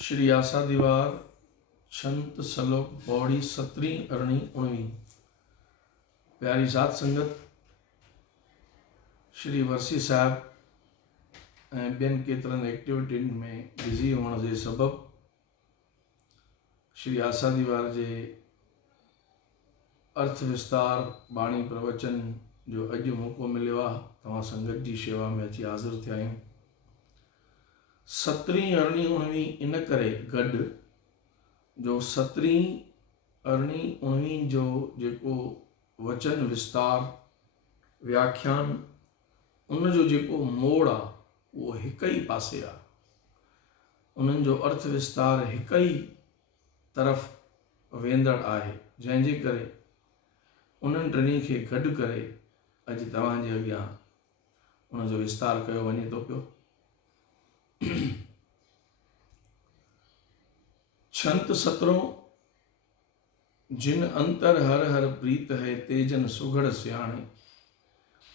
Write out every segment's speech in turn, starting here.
श्री आसा दीवार छंत सलोक पौड़ी 17 अरणी 19। प्यारी साध संगत, श्री वर्सी साहब ऐं ॿियनि केतिरनि एक्टिविटियुनि में बिज़ी हुअण जे सबबु श्री आसा दीवार जे अर्थ विस्तार बाणी प्रवचन जो अॼु मौक़ो मिलियो आहे। तव्हां संगत जी शेवा में अची हाज़िर थिया आहियूं। 17 अरणी 19 इन करे गॾु जो 17 अरणी 19 जो जेको वचन विस्तार व्याख्यान उन जो जेको मोड़ आहे उहो हिक ई पासे आहे। उन्हनि जो अर्थ विस्तार हिक ई तरफ़ वेंदड़ आहे, जंहिंजे करे उन्हनि टिनी खे गॾु करे अॼु तव्हांजे अॻियां उन जो विस्तार कयो वञे थो पियो। छंत 17 जिन अंतर हर हर प्रीत है तेजन सुघड़ सियाणे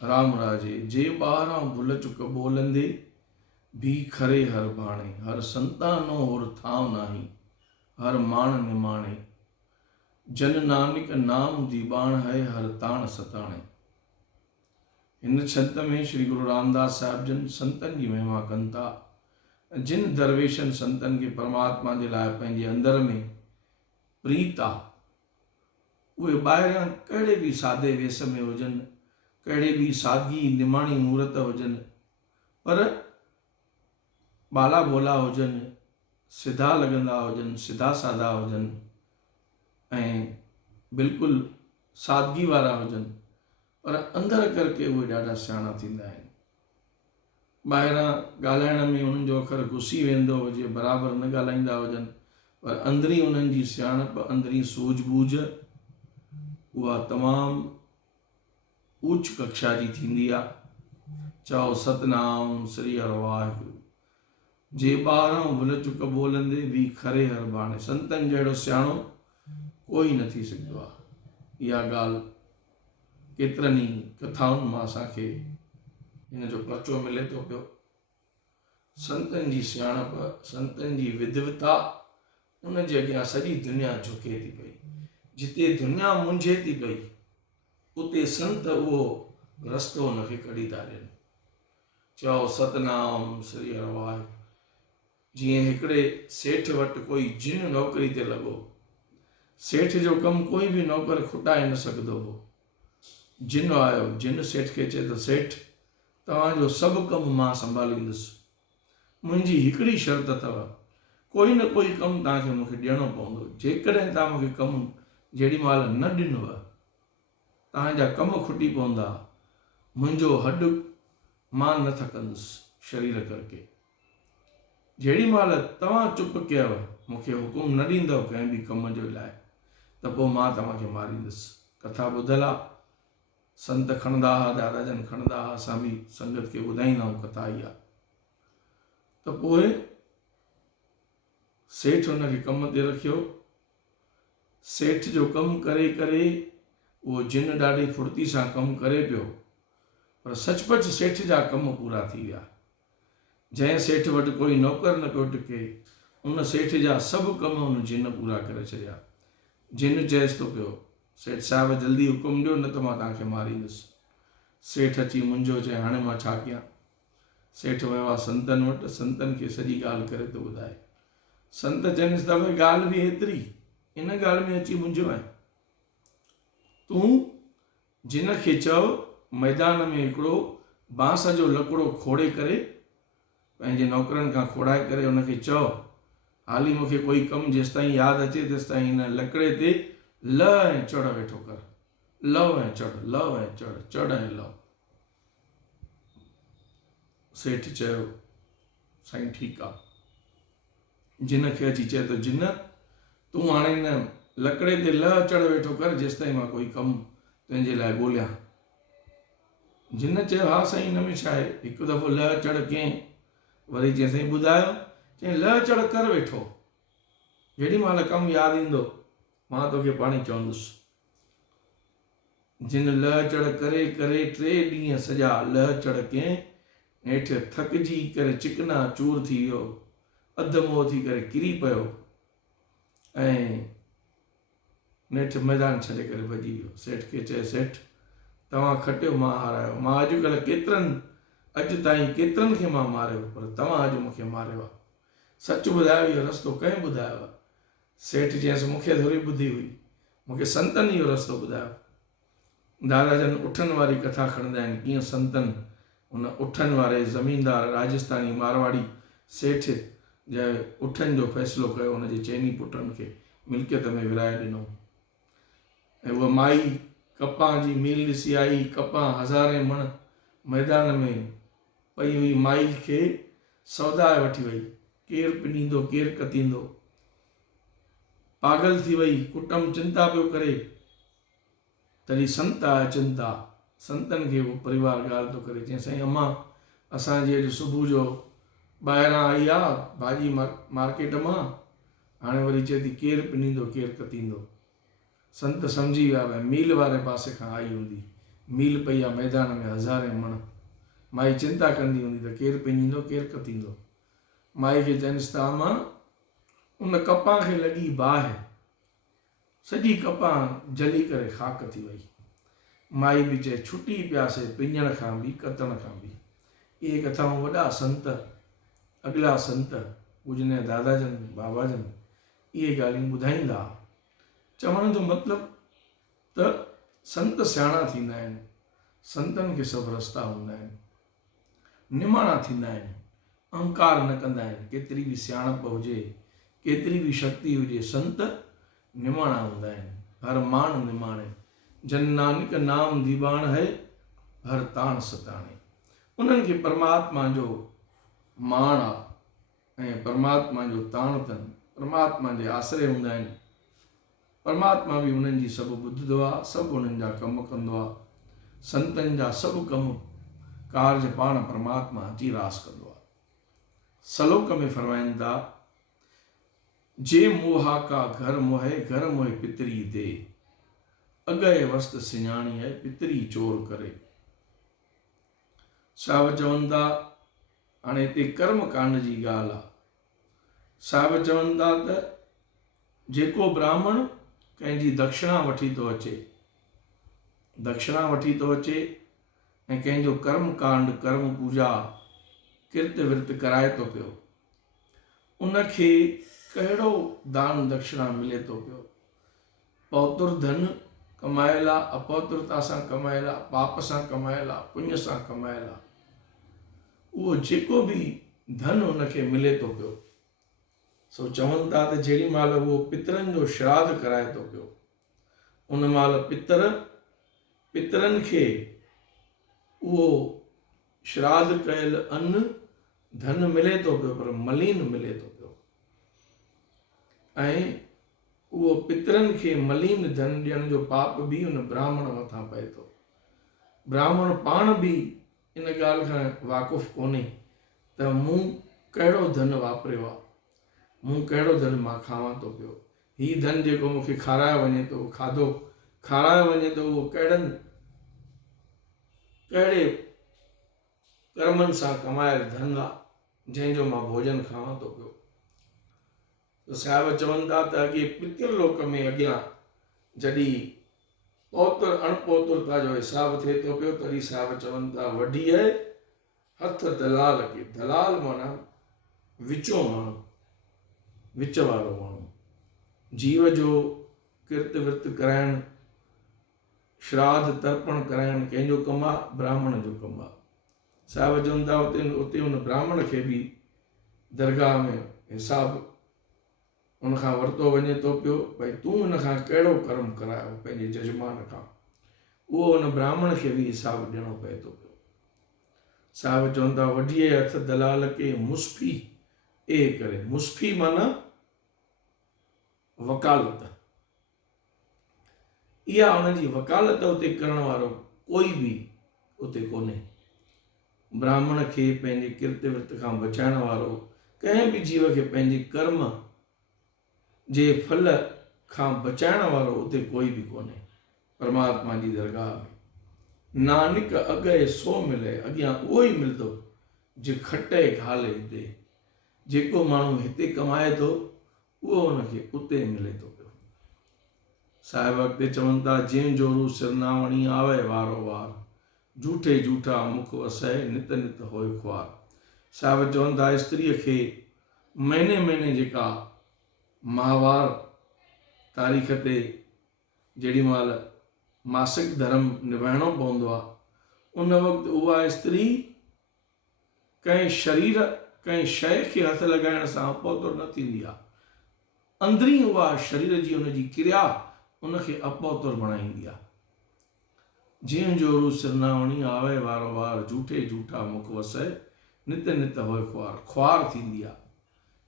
राम राजे जे 12 भुल चुक बोलंदे भी खरे हर भाणे हर संतानो और थाव नाही हर मान निमाणे जन नानक नाम दीबाण है हर ताण सताणे। इन छंत में श्री गुरु रामदास साहिब जन संतन की महिमा कनि था। जिन दरवेशन संतन के परमात्मा के लाइ पंहिंजे अंदर में प्रीत आहे, उहे ॿाहिरियां कहिड़े बि सादे वेस में हुजनि, कहिड़े बि सादगी निमाणी मूर्त हुजनि, पर बाला बोला हुजनि, सिधा लॻंदा हुजनि, सिधा सादा हुजनि ऐं बिल्कुलु सादगी वारा हुजनि, पर अंदर करके उहे ॾाढा सियाणा थींदा आहिनि। ॿाहिरां ॻाल्हाइण में उन्हनि जो अखर घुसी वेंदो हुजे, बराबरि न ॻाल्हाईंदा हुजनि, पर अंदरी उन्हनि जी सियाणप, अंदरी सूझबूझ उहा तमामु ऊच कक्षा जी थींदी आहे। चओ सतनाम श्री हर वाहिगुरु जे 12 भुल चुक बोलंदे भी खरे हर भाणे। संतनि जहिड़ो सियाणो कोई न थी सघंदो आहे। इहा ॻाल्हि केतिरनि ई कथाउनि मां असांखे इन जो पर्चो मिले थो पियो। संतनि जी सियाणप, संतनि जी विद्वता, उन जे अॻियां सॼी दुनिया झुके थी पई। जिते दुनिया मुंझे थी पई उते संत उहो रस्तो उनखे कढी था ॾियनि। चओ सतनाम श्री हर वाहिगुरु। जीअं हिकिड़े सेठ वटि कोई जिन नौकरी ते लॻो, सेठ जो कमु कोई बि नौकर खुटाए न सघंदो हो। जिन आयो, जिन सेठ खे चए थो, सेठ तव्हांजो सभु कमु मां संभालींदुसि, मुंहिंजी हिकिड़ी शर्त अथव, कोई न कोई कमु तव्हांखे मूंखे ॾियणो पवंदो। जेकॾहिं तव्हां मूंखे कमु जेॾी महिल न ॾिनव, तव्हांजा कमु खुटी पवंदा, मुंहिंजो हॾु मां न थकंदुसि शरीर करके। जेॾी महिल तव्हां चुप कयव, मूंखे हुकुम न ॾींदव कंहिं बि कम जे लाइ, त पोइ मां तव्हांखे मारींदुसि। कथा ॿुधल आहे, संत खणंदा हुआ, दादाजन खणंदा हुआ, असां बि संगत खे ॿुधाईंदा आहियूं कथा इहा। त पोइ सेठ हुनखे कम ते रखियो। सेठ जो कमु करे करे उहो जिन ॾाढी फुर्ती सां कमु करे पियो, पर सचपच सेठ जा कम पूरा थी विया। जंहिं सेठ वटि कोई नौकर न पियो टिके, उन सेठ जा सभु कम उन जिन पूरा करे छॾिया। जिन चएसि थो पियो, सेठ साहिब जल्दी हुकुम ॾियो, न त मां तव्हांखे मारींदुसि। सेठ अची मुंझो, चए हाणे मां छा कयां। सेठ वियो आहे संतनि वटि, संतनि खे सॼी ॻाल्हि करे थो ॿुधाए। संत चवनिसि था, भई ॻाल्हि बि एतिरी, इन ॻाल्हि में अची मुंझो आहे। तूं जिन खे चओ मैदान में हिकिड़ो बांस जो लकिड़ो खोड़े करे, पंहिंजे नौकरनि खां खोड़ाए करे उनखे चओ, हाली मूंखे कोई कमु जेसिताईं यादि अचे तेसिताईं हिन लकिड़े ते लह ऐं चढ़ वेठो कर, लव ऐं चढ़, लव ऐं चढ़, चढ़ ऐं लव। सेठ चयो, साईं ठीकु आहे। जिन खे अची चए थो, जिन तूं हाणे हिन लकिड़े ते लह चढ़ वेठो कर, जेसिताईं मां कोई कमु तुंहिंजे लाइ ॻोल्हियां। जिन चयो, हा साईं, हिन में छा आहे, हिकु दफ़ो लह चढ़ कयईं, वरी चई साईं ॿुधायो, चई लह चढ़ कर वेठो, जेॾी महिल कमु यादि ईंदो मां तोखे पाणी चवंदुसि। जिन लह चढ़ करे करे 3 ॾींहं सॼा लह चढ़ कयईं, हेठि थकिजी करे चिकना चूर थी वियो, अधु थी करे किरी पियो ऐं नेठि मैदान छॾे करे भॼी वियो। सेठ खे चए, सेठ तव्हां खटियो मां हारायो, मां अॼुकल्ह अॼु ताईं केतिरनि खे मां मारियो, पर तव्हां अॼु मूंखे मारियो आहे, सच ॿुधायो, इहो रस्तो कंहिं ॿुधायो आहे? सेठ चयसि, मूंखे थोरी ॿुधी हुई, मूंखे संतनि इहो रस्तो ॿुधायो। दादाजन उठनि वारी कथा खणंदा आहिनि, कीअं संतनि उन उठनि वारे ज़मीनदार राजस्थानी मारवाड़ी सेठ जे उठनि जो फ़ैसिलो कयो, उनजे चइनी पुटनि खे मिल्कियत में विराए ॾिनो। ऐं उहा माई कपां जी मील ॾिसी आई, कपां हज़ारे मण मैदान में पई हुई, माई खे सौदाए वठी वई, केरु पिनींदो केरु कतींदो, पागल थी वई, कुटुंब चिंता पियो करे। तॾहिं संत आया चिंता, संतनि खे उहो परिवार ॻाल्हि थो करे, चई साईं अम्मा असांजी अॼु सुबुह जो ॿाहिरां आई आहे भाॼी मार्केट मां, हाणे वरी चए थी केरु पिनींदो केरु कतींदो। संत सम्झी विया भई मील वारे पासे खां आई हूंदी, मील पई आहे मैदान में हज़ारे मण, माई चिंता कंदी हूंदी त केरु पिनींदो केरु कतींदो। माई खे चइनिसि त अम्मा उन कपां खे लॻी बाहि, सॼी कपां जली करे ख़ाक थी वई। माई बि चए छुटी पियासीं पिञण खां बि कतण खां बि। इहे कथाऊं वॾा संत, अॻिला संत पूजनीय दादाजन बाबाजन इहे ॻाल्हियूं ॿुधाईंदा। चवण जो मतिलबु त संत सियाणा थींदा आहिनि, संतनि खे सभु रस्ता हूंदा आहिनि, निमाणा थींदा आहिनि, अहंकार न कंदा आहिनि। केतिरी बि सियाणप हुजे, केतिरी बि शक्ति हुजे, संत निमाणा हूंदा आहिनि। हर माण्हू निमाणे, जन नानक नाम दीवान है, हर ताण सताणे। उन्हनि खे परमात्मा जो माण आहे ऐं परमात्मा जो ताण अथनि, परमात्मा जे आसरे हूंदा आहिनि। परमात्मा बि उन्हनि जी सभु ॿुधंदो आहे, सभु उन्हनि जा कम कंदो आहे। संतनि जा सभु कम कार्य पाण परमात्मा अची रास कंदो आहे। सलोक में फरमाइनि था, जे मोहा का घर मोहे, घर मोहे पितरी दे, अगए वस्त सिञाणी है, पितरी चोर करे। साहिब चवनि था, हाणे हिते कर्म कांड जी ॻाल्हि आहे। साहिब चवनि था त जेको ब्राह्मण कंहिंजी दक्षिणा वठी थो अचे, दक्षिणा वठी थो अचे ऐं कंहिंजो कर्म कांड, कर्म पूजा, किर्त विर्त कराए थो पियो, उनखे कहिड़ो दान दक्षिणा मिले थो पियो? पौतुर धन कमायल आहे, अपौतुरता सां कमायल आहे, पाप सां कमायल आहे, पुण्य सां कमायल आहे, उहो जेको बि धन उनखे मिले थो पियो, सो चवनि था त जेॾी महिल उहो पितरनि जो श्राद्ध कराए थो पियो, उन महिल पितरनि खे उहो श्राद्ध कयल अन्न धन मिले थो पियो, पर मलीन मिले थो पियो। ऐं उहो पितरनि खे मलीन धन ॾियण जो पाप बि उन ब्राह्मण मथां पए थो। ब्राह्मण पाण बि इन ॻाल्हि खां वाक़ुफ़ु कोन्हे त मूं कहिड़ो धन वापरियो आहे, मूं कहिड़ो धन मां खावां थो पियो। हीउ धन जेको मूंखे खारायो वञे थो, खाधो खारायो वञे थो, उहो कहिड़े कर्मनि सां कमायल धन आहे जंहिंजो मां भोजन खावां थो पियो। त साहिब चवनि था त अॻे पितृलोक में अॻियां जॾहिं पौत्र अणपौत्रता जो हिसाब थिए थो पियो, तॾहिं साहिब चवनि था वॾी आहे हथ दलाल खे। दलाल माना विचो माण्हू, विच वारो माण्हू। जीव जो किर्त विर्त कराइण, श्राद्ध तर्पण कराइण कंहिंजो कमु आहे? ब्राह्मण जो कमु आहे। साहिब चवनि था उते उन ब्राह्मण खे बि दरगाह में हिसाब उनखां वरितो वञे थो पियो, भई तूं उनखां कहिड़ो कर्म करायो पंहिंजे जजमान खां, उहो उन ब्राह्मण खे बि हिसाब ॾियणो पए थो पियो। साहिब चवनि था वॾीअ हथ दलाल खे मुस्फी ए करे। मुस्फी माना वकालत, इहा उनजी वकालत उते करण वारो कोई बि उते कोन्हे। ब्राह्मण खे पंहिंजे किर्त विर्त खां बचाइण वारो, कंहिं बि जीव खे पंहिंजे कर्म जे फल खां बचाइण वारो उते कोई बि कोन्हे परमात्मा जी दरगाह में। नानक अॻे सो मिले, अॻियां उहो ई मिलंदो जे खटे घाले दे। जेको माण्हू हिते कमाए थो उहो हुनखे उते मिले थो पियो। साहिब अॻिते चवनि था, जंहिं जोरू सिरनावणी आवे वारो वार, झूठे झूठा मुख वसाए नित नित होए ख्वार। साहिब चवनि था स्त्रीअ खे महीने महीने जेका माहवार तारीख़ ते जेॾी महिल मासिक धर्म निभाइणो पवंदो आहे, उन वक़्तु उहा स्त्री कंहिं शरीर कंहिं शइ खे हथ लॻाइण सां अपौतुर न थींदी आहे। अंदरी उहा शरीर जी उनजी क्रिया उनखे अपौतुर बणाईंदी आहे। जीअं जोरू सिरनावणी आवे वारो वार, झूठे झूठा मुख वसाए नित नित होए ख्वार। ख्वार थींदी आहे,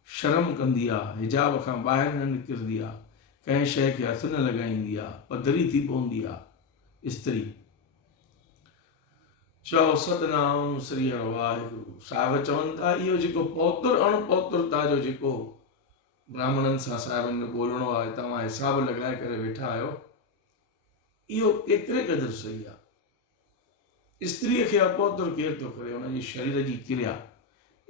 शर्म कंदी आहे, हिजाब खां ॿाहिरि न निकिरंदी आहे, कंहिं शइ खे हथ न लॻाईंदी आहे, पधरी थी पवंदी आहे स्त्री। चओ सतनाम श्री हरि वाहिगुरु। साहिब चवनि था इहो जेको पौतुर अणपौतुरता जो जेको ब्राह्मणनि सां साहिबनि खे ॿोलणो आहे, तव्हां हिसाब लॻाए करे वेठा आहियो, इहो केतिरे क़दुरु सही आहे। स्त्रीअ खे अपौतुर केरु थो करे? हुनजी शरीर जी क्रिया।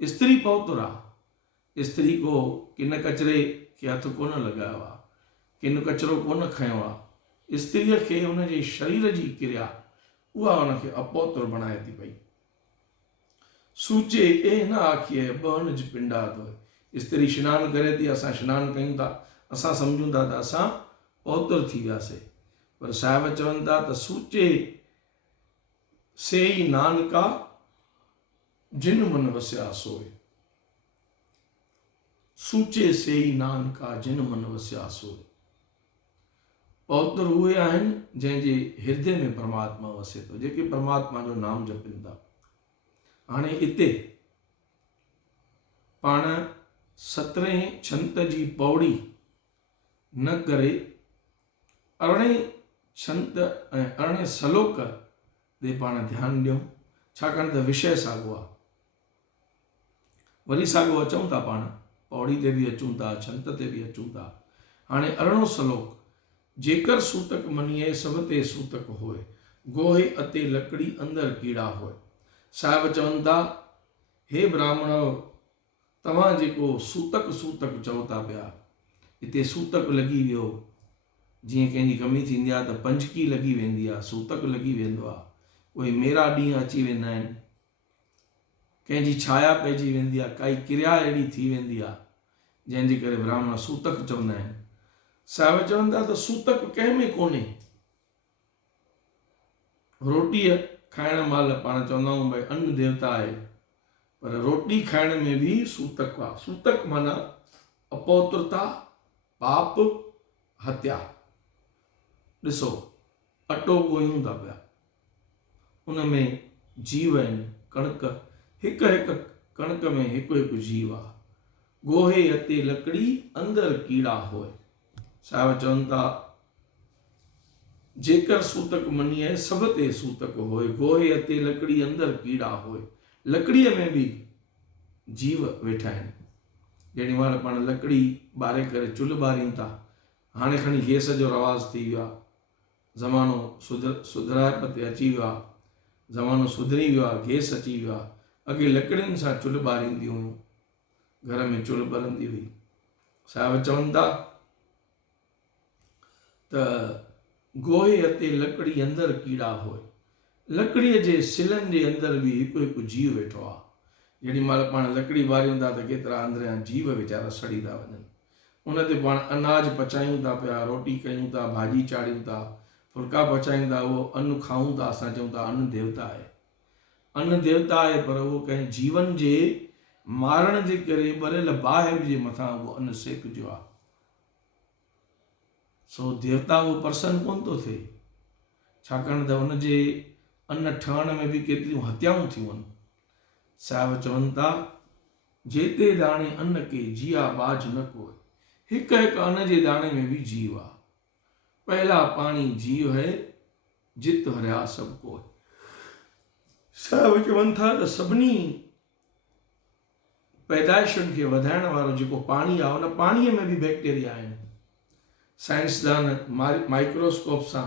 स्त्री पौतुर आहे। स्त्री को किन कचिरे खे हथ कोन लॻायो आहे, किन कचिरो कोन खयो आहे। स्त्रीअ खे हुनजे शरीर जी क्रिया उहा हुनखे अपौतुर बणाए थी पई। सूचे ए न आखिए बहनज पिंडा धोए। स्त्री सनानु करे थी, असां सनानु कयूं था, असां सम्झूं था त असां पौतुर थी वियासीं, पर साहिब चवनि था त सूचे से ई नानका जिन मन वसिया सोए। सूचे से ई नानका जिन मन वसिया सोए। पौतुर उहे आहिनि जंहिंजे हृदय में परमात्मा वसे थो, जेके परमात्मा जो नाम जपनि था। हाणे हिते पाण 17 छंत जी पौड़ी न करे 18 छंत ऐं 18 सलोक ते पाण ध्यानु ॾियूं, छाकाणि त विषय साॻियो आहे। वरी साॻियो अचूं था, पाण पौड़ी ते बि अचूं था, छंत ते बि अचूं था। हाणे 18 सलोक। जेकर सूतक मनीए सब ते सूतक होए, गोहे अते लकड़ी अंदर कीड़ा होए। साहिब चवनि था, हे ब्राह्मणो, तव्हां जेको सूतक सूतक चओ था पिया, हिते सूतक लॻी वियो। जीअं कंहिंजी कमी थींदी आहे त पंजकी लॻी वेंदी आहे, सूतक लॻी वेंदो आहे। उहे मेरा ॾींहं अची वेंदा आहिनि, कंहिंजी छाया पइजी वेंदी आहे, काई क्रिया अहिड़ी थी वेंदी आहे जंहिंजे करे ब्राह्मण सूतक चवंदा आहिनि। साहिब चवनि था त सूतक कंहिं में कोन्हे। रोटीअ खाइण महिल पाण चवंदा आहियूं भई अन्न देवता आहे, पर रोटी खाइण में बि सूतक आहे। सूतक माना अपौतुरता, पाप, हत्या। ॾिसो, अटो ॻोयूं था पिया, उन में जीव आहिनि, कणिक, हिकु हिकु कणिक में हिकु हिकु जीव आहे। गोहे अते लकड़ी अंदर कीड़ा होए। साहिब चवनि था, जेकर सूतक मनीए सब ते सूतक होए, गोहे अते लकड़ी अंदर कीड़ा होए। लकड़ीअ में बि जीव वेठा आहिनि। जेॾी महिल पाण लकड़ी ॿारे करे चुल्ह ॿारियूं था, हाणे खणी गैस जो रवाज़ थी वियो आहे, ज़मानो सुधराइप ते अची वियो आहे, ज़मानो सुधरी वियो आहे, गैस अची वियो आहे। अॻे लकड़ियुनि सां चुल्ह ॿारींदियूं हुयूं, घर में चुल्ह ॿरंदी हुई। साहिब चवनि था त गोहे अते लकड़ी अंदर कीड़ा होए। लकड़ीअ जे सिलनि जे अंदर बि हिकु हिकु जीव वेठो आहे। जेॾी महिल पाण लकड़ी ॿारियूं था त केतिरा अंदरियां जीव वीचारा सड़ी था वञनि। उन ते पाण अनाज पचायूं था पिया, रोटी कयूं था, भाॼी चाढ़ियूं था, फुल्का पचायूं था, उहो अन्न खाऊं था। असां चऊं था अन्न देवता आहे, अन्न देवता आहे, पर उहो कंहिं जीवन जे मारण जे करे ॿरियल बाहि जे मथां उहो अन्न सेकजियो आहे। सो देवता उहो प्रसन्न कोन थो थिए, छाकाणि त हुनजे अन्न ठहण में बि केतिरियूं हत्याऊं थियूं आहिनि। साहिब चवनि था, जेते दाणे अन्न के जिया बाज न कोई। हिकु हिकु अन्न जे दाणे में बि जीव आहे। पहला पाणी जीव है, जित हरिया सभु कोई। साहिब चवनि था त सभिनी पैदाइशुनि खे वधाइण वारो जेको पाणी आहे, उन पाणीअ में बि बैक्टीरिया आहिनि। साइंसदान माइक्रोस्कोप सां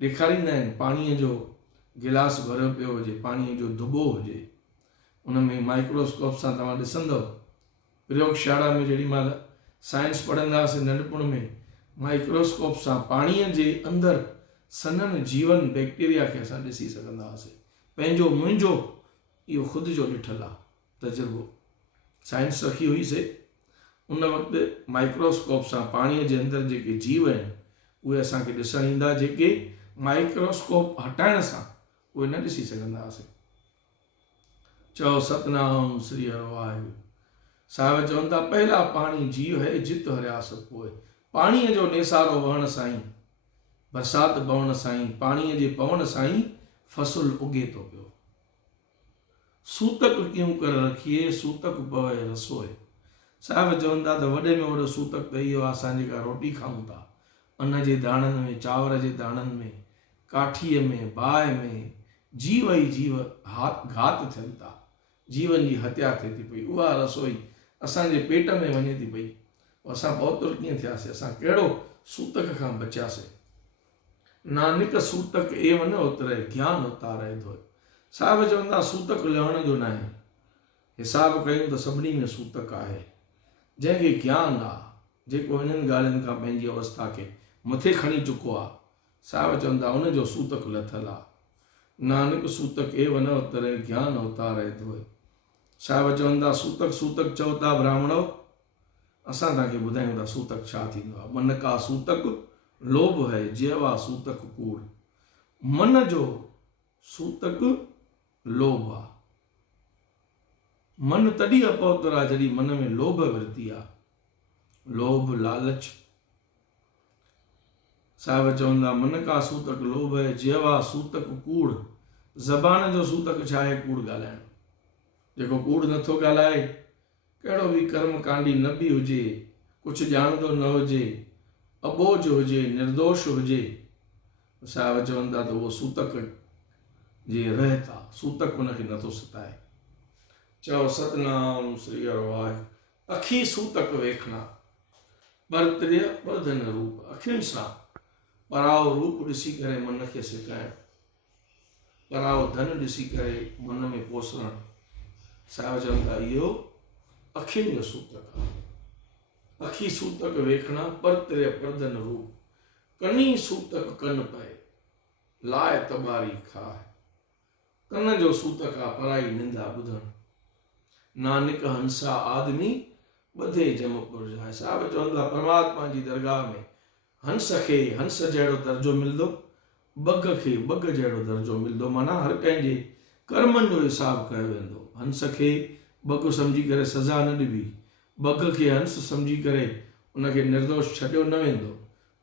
ॾेखारींदा आहिनि, पाणीअ जो गिलास भरियो पियो हुजे, पाणीअ जो दुॿो हुजे, उन में माइक्रोस्कोप सां तव्हां ॾिसंदव प्रयोगशाला में जेॾी महिल साइंस पढ़ंदा हुआसीं नंढपण में, माइक्रोस्कोप सां पाणीअ जे अंदरि सनन जीवन बैक्टीरिया खे असां ॾिसी सघंदा हुआसीं। पंहिंजो मुंहिंजो इहो ख़ुदि जो ॾिठल आहे तजुर्बो, साइंस रखी हुईसीं उन वक़्तु माइक्रोस्कोप सां पाणीअ जे अंदरि जेके जीव आहिनि उहे असांखे ॾिसणु ईंदा, जेके माइक्रोस्कोप हटाइण सां उहे न ॾिसी सघंदा हुआसीं। चओ सतनाम श्री हरि वाहिगुरु। साहिब चवनि था पहला पाणी जीव है जित हरियास पोइ। पाणीअ जो नेसारो वहण साईं, बरसाति पवण साईं, पाणीअ जे पवण साईं फसुल उगे थो पियो। सूतक क्यों कर रखिए सूतक पवे रसोए। साहिब चवनि था त वॾे में वॾो सूतक त इहो आहे, असां जेका रोटी खाऊं था अन्न जे दाणनि में, चांवर जे दाणनि में, काठीअ में, बाहि में, जीव ई जीव घात थियनि था, जीवन जी हत्या थिए थी पई। उहा रसोई असांजे पेट में वञे थी पई। असां पहुतुर कीअं थियासीं, असां कहिड़ो सूतक खां बचियासीं। नानक सूतक एव न उतरे ज्ञान उतारे थो। साहिब चवनि था सूतक लहण जो न आहे, हिसाब कयूं त सभिनी में सूतक आहे। जंहिंखे ज्ञान आहे, जेको हिननि ॻाल्हियुनि खां पंहिंजी अवस्था खे मथे खणी चुको आहे, साहिब चवनि था उनजो सूतक लथल आहे। नानक सूतक एव न उतरे ज्ञान उतारे थो। साहिब चवनि था सूतक सूतक चओ था ब्राह्मणो, असां तव्हांखे ॿुधायूं था सूतक छा थींदो आहे। मन का सूतक लोभ है जेवा सूतक कूड़। मन जो सूतक लोभ आहे। मन तॾहिं अपहुतर आहे जॾहिं मन में लोभ वृत्ति आहे, लोभ लालच। साहिब चवंदा मन का सूतक लोभ है जेवा सूतक कूड़। ज़बान जो सूतक छा आहे? कूड़ ॻाल्हाइणु। जेको कूड़ नथो ॻाल्हाए, कहिड़ो बि कर्म कांडी न बि हुजे, कुझु ॼाणंदो न हुजे, अबोझ हुजे, निर्दोष हुजे, साहिब चवंदा त उहो सूतक जे रहत आहे, सूतक हुनखे नथो सताए। चओ सतनाम श्री हरि वाहिगुरु। अखी सूतक वेखणा परत्रिय बधन रूप। अखियुनि सां पराओ रूप ॾिसी करे मन खे सिकाइणु, पराओ धन ॾिसी करे मन में पोसणु। साहिब चवनि था इहो अखियुनि जो सूतक आहे। अखी सूतक वेखणा परत्रिय बधन रूप। कनी सूतक कन पए लाए तबारी खाए। कन जो सूतक आहे पराई निंदा ॿुधणु। नानक हंसा आदमी ॿधे जमपुर जाए। साहिब चवंदा परमात्मा जी दरगाह में हंस खे हंस जहिड़ो दर्जो मिलंदो, बग खे बग जहिड़ो दर्जो मिलंदो। माना हर कंहिंजे कर्मनि जो हिसाब कयो वेंदो। हंस खे बग सम्झी करे सज़ा न ॾिबी, बग खे हंस सम्झी करे उनखे निर्दोष छॾियो न वेंदो।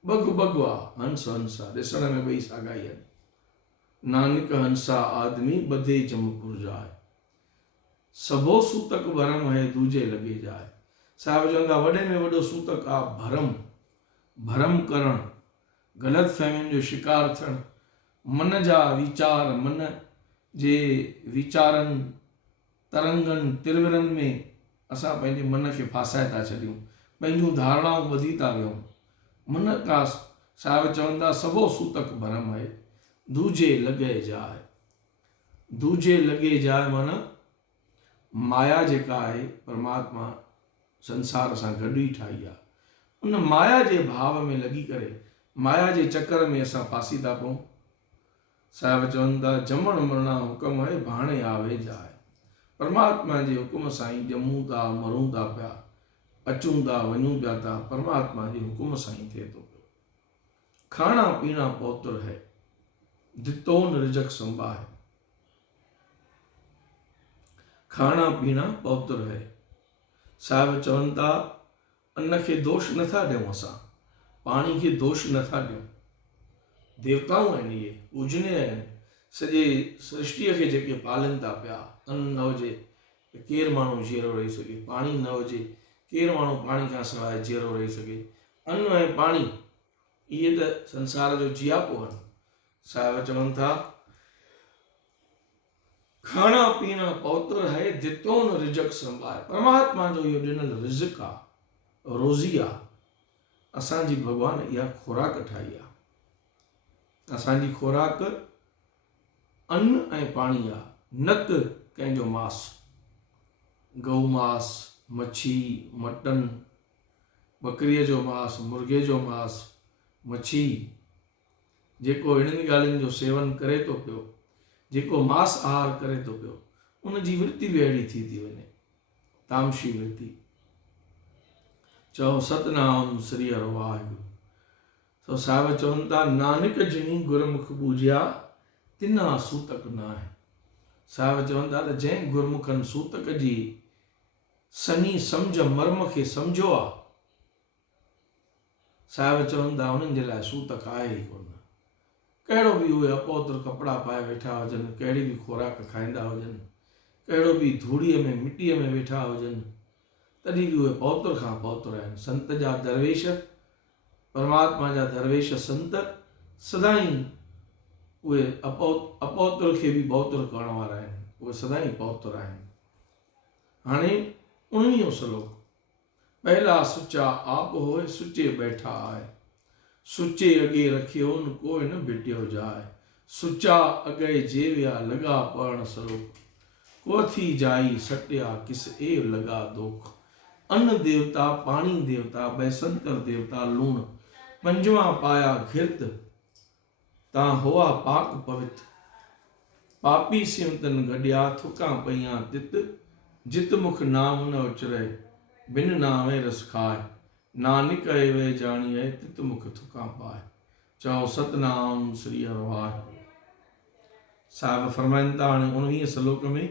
बग बग आहे, हंस हंस आहे, ॾिसण में ॿई साॻा ई आहिनि। नानक हंसा आदमी ॿधे जमपुर जाए। सबो सूतक भरम है दूजे लॻे जाए। साहिब चवंदा वॾे में वॾो सूतक आहे भरम। भरम करणु, ग़लति फहमियुनि जो शिकार थियणु, मन जा वीचार, मन जे वीचारनि तरंगनि तिरविरनि में असां पंहिंजे मन खे फासाए था छॾियूं, पंहिंजूं धारणाऊं ॿधी था वियूं। मन का साहिब चवंदा सबो सूतक भरम आहे दूजे लॻे जाए। दूजे लॻे जाए माना माया जेका आहे परमात्मा संसार सां गॾु ई ठाही आहे। उन माया जे भाव में लॻी करे माया जे चकर में असां फासी था पऊं। साहिब चवनि था जमण मरणा हुकम आहे भाणे आवे जाए। परमात्मा जे हुकुम सां ई ॼमूं था, मरूं था पिया, अचूं था, वञूं पिया था, परमात्मा जे हुकुम सां ई थिए थो पियो। खाना पीना पौत्र है दितोन रिजक संभाए। खाना पीना पौत्र है। साहिब चवनि था अन्न खे दोष नथा ॾियूं, असां पाणी खे दोष नथा ॾियूं। देवताऊं आहिनि, इहे पूजनीय आहिनि, सॼे सृष्टिअ खे जेके पालनि था पिया। अन्न न हुजे त केरु माण्हू जीअरो रही सघे, पाणी न हुजे केरु माण्हू पाणी खां सवाइ जीअरो रही सघे। अन्न ऐं पाणी इहे त संसार जो जियापो आहिनि। साहिब चवनि था खाना पीना पौत्र है दितोन रिजक संभाए। परमात्मा जो इहो ॾिनल रिज़िक आहे, रोज़ी आहे। असांजी भॻवान इहा खुराक ठाही आहे। असांजी खुराक अन्न ऐं पाणी आहे, न त कंहिंजो मांस, गऊ मांस, मच्छी, मटन, बकरीअ जो मांस, मुर्गे जो मांस, मच्छी, जेको इन्हनि ॻाल्हियुनि जो सेवन करे थो पियो, जेको मांस आहार करे थो पियो, उन जी वृत्ति बि अहिड़ी थी थी वञे, तामशी वृत्ति। चओ सतनाम श्री हर वाहिगुरु। तो साहिब चवनि था, नानक जिनी गुरमुख पूजिया तिना सूतक न आहे। साहिब चवनि था त जंहिं गुरमुखनि सूतक जी सनी सम्झ मर्म खे सम्झो आहे, साहिब चवनि था उन्हनि जे लाइ सूतक आहे ई कोन। कहिड़ो बि उहे अपौत्र कपिड़ा पाए वेठा हुजनि, कहिड़ी बि खुराक खाईंदा हुजनि, कहिड़ो बि धूड़ीअ में मिटीअ में वेठा हुजनि, तॾहिं बि उहे पौत्र खां पौत्र आहिनि। संत जा दरवेश, परमात्मा जा दरवेश संत सदाई उहे अपौत्र खे बि पौत्र करण वारा आहिनि, उहे सदाई पौत्र आहिनि। हाणे 19 श्लोक। पहला सुचा आप होए सुचे बैठा आए, सुचे अगे रखियो न कोई न भिटियो जाए, सुचा अगे जेविया लगा पढ़ सलोक, को थी जाई सटिया किस एव लगा दोख। अन्न देवता, पानी देवता, बैसंतर देवता, लूण पंजवा पाया घिरत, ता होआ पाक पवित्र। पापी सिमतन गडिया थुका पइया तित, जित मुख नाम न उचरे बिन नामे रस खाए, नानक वे जानिए तित मुख थुका पाए। चओ सतनाम श्री हर वाहिगुरु। साहिब फरमाइनि था हाणे 19 श्लोक में,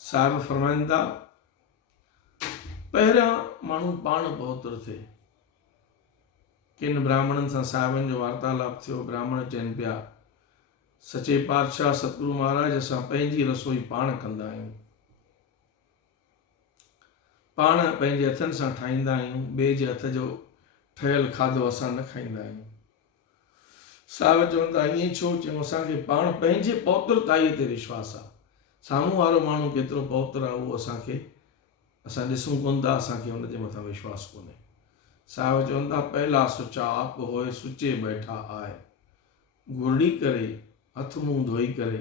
साहिब फरमाइनि था पहिरियां माण्हू पाण पवित्र थिए। किन ब्राह्मणनि सां साहिबनि जो वार्तालाप थियो। ब्राह्मण चवनि पिया, सचे पातशाह सतगुरु महाराज, असां पंहिंजी रसोई पाण कंदा आहियूं, पाण पंहिंजे हथनि सां ठाहींदा आहियूं, ॿिए जे हथ जो ठहियल खाधो असां न खाईंदा आहियूं। साहिब चवनि था ईअं छो? चयूं असांखे पाण पंहिंजे पवित्रताईअ ते विश्वास आहे। साम्हूं वारो माण्हू केतिरो पवित्र आहे उहो असां ॾिसूं कोन था, असांखे हुनजे मथां विश्वास कोन्हे। साहिब चवनि था पहला सुचा आप होए सुचे बैठा आए, घुरड़ी करे हथ मुंहुं धोई करे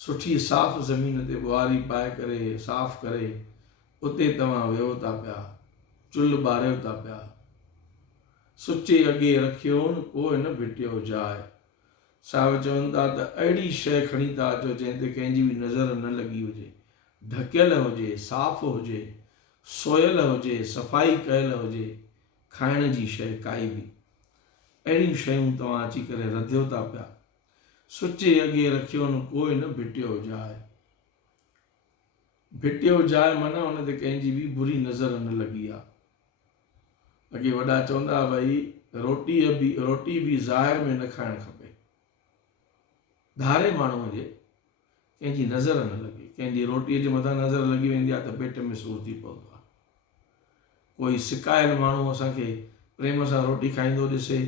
सुठी साफ़ ज़मीन ते ॿुहारी पाए करे साफ़ करे उते तव्हां वेहो था पिया, चुल्ह ॿारियो था पिया। सुचे अॻे रखियो न कोई न भिटियो जाए। साहिब चवनि था त अहिड़ी शइ खणी था अचो जंहिं ते कंहिंजी बि नज़र न लॻी हुजे, ढकियल हुजे, साफ़ हुजे, सोयल हुजे, सफ़ाई कयल हुजे, खाइण जी शइ काई बि। अहिड़ियूं शयूं तव्हां अची करे रधियो था पिया। सुचे अॻे रखियो न कोई न भिटियो जाए। भिटियो जाए माना हुन ते कंहिंजी बि बुरी नज़र न लॻी आहे। अॻे वॾा चवंदा भई रोटी बि ज़ाहिर में न खाइणु खपे, धारे माण्हूअ जे कंहिंजी नज़र न लॻे। कंहिंजी रोटीअ जे मथां नज़र लॻी वेंदी आहे त पेट में सूर थी पवंदो आहे। कोई सिकायल माण्हू असांखे प्रेम सां रोटी खाईंदो ॾिसे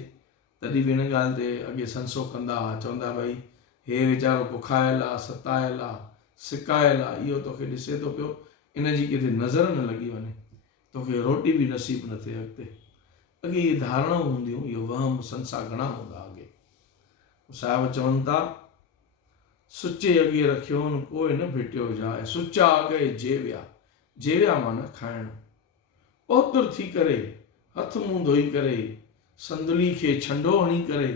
तॾहिं बि हिन ॻाल्हि ते अॻे संसो कंदा हुआ, चवंदा भई हे वीचारो बुखायल आहे, सतायल आहे, सिकायल आहे, इहो तोखे ॾिसे थो पियो, इन जी किथे नज़र न लॻी वञे, तोखे रोटी बि नसीब न थिए अॻिते। अॻे इहे धारणाऊं हूंदियूं, इहो वहम संसार घणा हूंदा अॻे। साहिब चवनि था सुचे अॻे रखियो न कोई न भिटियो जाए, सुचा अॻे जेविया माना खाइणु। पवित्र थी करे हथ मुंहुं धोई करे संदुली खे छंडो हणी करे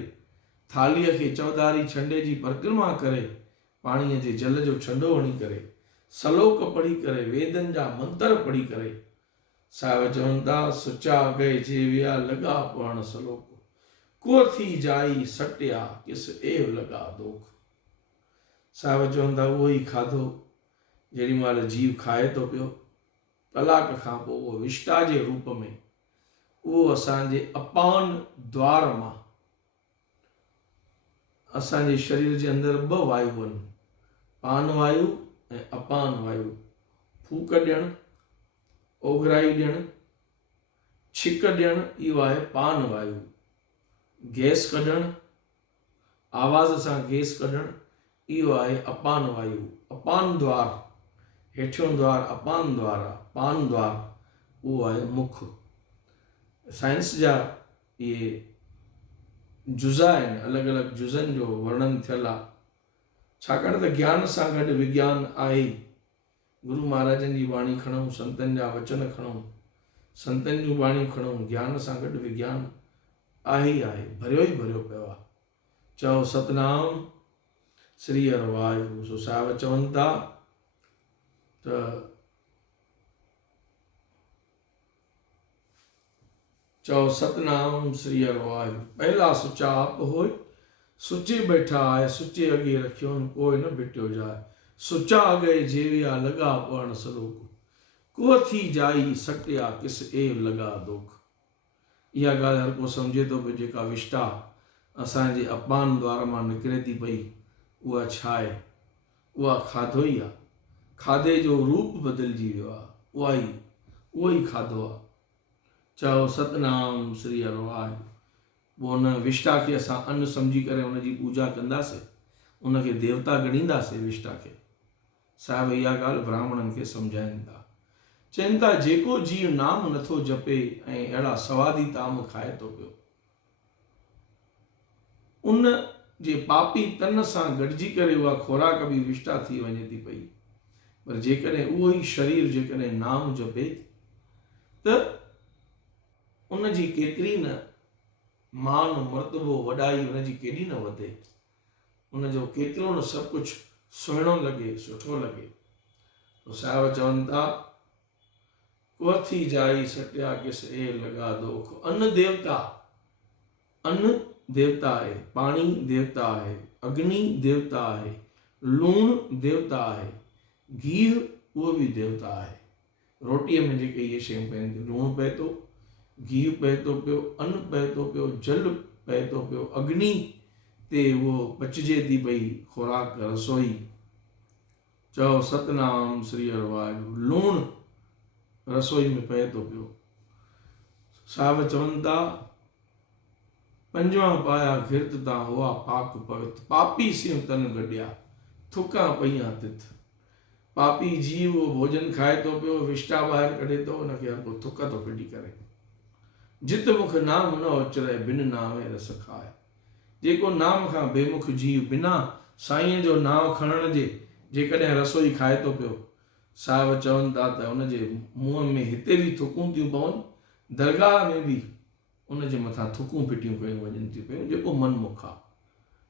थालीअ खे चौधारी छंडे जी परिक्रमा करे पाणीअ जे जल जो छंडो हणी करे सलोक पढ़ी करे वेदनि जा मंत्र पढ़ी करे साहिब चवनि था सुचा अॻे जेविया लॻा पढ़ण सलोक, को थी जाई सटिया किस एव लॻा दोख। साहिब चवनि था उहो ई खाधो जेॾी महिल जीव खाए थो पियो, कलाक खां पोइ उहो विष्टा जे रूप में उहो असांजे अपान द्वार मां, असांजे शरीर जे अंदरि 2 वायु आहिनि, पान वायु ऐं अपान वायु। फूक ॾियणु, ओघराई ॾियणु, छिक ॾियणु, इहो आहे पान वायु। गैस कढणु, आवाज़ सां गैस कढणु, इहो आहे अपान वायु। अपान द्वार, हेठियों द्वार अपान द्वार आहे, पान द्वार उहो आहे मुख। साइंस जा इहे जुज़ा आहिनि, अलॻि अलॻि जुज़नि जो वर्णन थियल आहे। छाकाणि त ज्ञान सां गॾु विज्ञान आहे। गुरु महाराजनि जी वाणी खणूं, संतनि जा वचन खणूं, संतनि जूं वाणियूं खणूं, ज्ञान सां गॾु विज्ञान आहे ई आहे, भरियो ई भरियो पियो आहे। चओ सतनाम श्री हर वाहिगुरु। सो साहिब चवनि था त चओ सतनाम श्री हर वाहिगुरु। पहला सुचा आप होय, सुचे बैठा आए, सुचे अगे रखियो कोई न बिटियो जाए। सुचा अगे जेविया लगा पण सलोक, को थी जाई सटिया किस ए लगा दुख। इहा ॻाल्हि हर को सम्झे थो पियो, जेका विष्टा असांजे अपान द्वार मां निकिरे थी पई उहा छा आहे? उहा खाधो ई आहे। खाधे जो रूप बदिलजी वियो आहे, उहो ई खाधो आहे। चओ सतनाम श्री हर वाहिगुरु। पोइ उन विष्टा खे असां अन्न सम्झी करे उनजी पूजा कंदासीं, उनखे देवता ॻणींदासीं विष्टा खे। साहिब इहा ॻाल्हि ब्राह्मणनि खे सम्झाइनि था। चवनि था जेको जीव नाम नथो जपे ऐं अहिड़ा सवादी ताम खाए थो पियो, उन जे पापी तन सां गॾिजी करे उहा खुराक बि विष्टा थी वञे थी पई। पर जेकॾहिं उहो ई शरीर जेकॾहिं नाम जपे त उनजी केतिरी न मान मर्तबो वॾाई उनजी केॾी न वधे, उनजो केतिरो न सभु कुझु सुहिणो लॻे, सुठो लॻे। तो साहिब चवनि था कुथी जाई सटिया किस ए लॻा दोख। अन्न देवता आहे, पाणी देवता आहे, अग्नि देवता आहे, लूणु देवता आहे, गीहु उहो बि देवता आहे। रोटीअ में जेके इहे शयूं पवनि थियूं, लूणु पए थो, गीहु पए थो पियो, अन्न पए थो पियो, जल पए थो पियो, अग्नि ते उहो पचिजे थी पई खुराक रसोई। चओ सतनाम श्री हर वाहिगुरु। लूणु रसोई में पए थो पियो। साहिब चवनि था पंजवा पाया घिरत तां हुआ पाक पवित्र, पापी सिंह तन गॾिया थुका पईयां तिथ। पापी जीव वो भोजन खाए थो पियो, विष्टा ॿाहिरि कढे थो, उनखे हर को थुक थो कढी करे। जित मुख नाम न उचरे बिन नामे रस खाए। जेको नाम खां बेमुख जीव बिना साईंअ जो नाम खणण जे जेकॾहिं रसोई खाए थो पियो, साहिब चवनि था त उनजे मुंहं में हिते बि थुकूं थियूं पवनि, दरगाह में बि उनजे मथां थुकूं फिटियूं कयूं वञनि थियूं पियूं। जेको मनमुख आहे,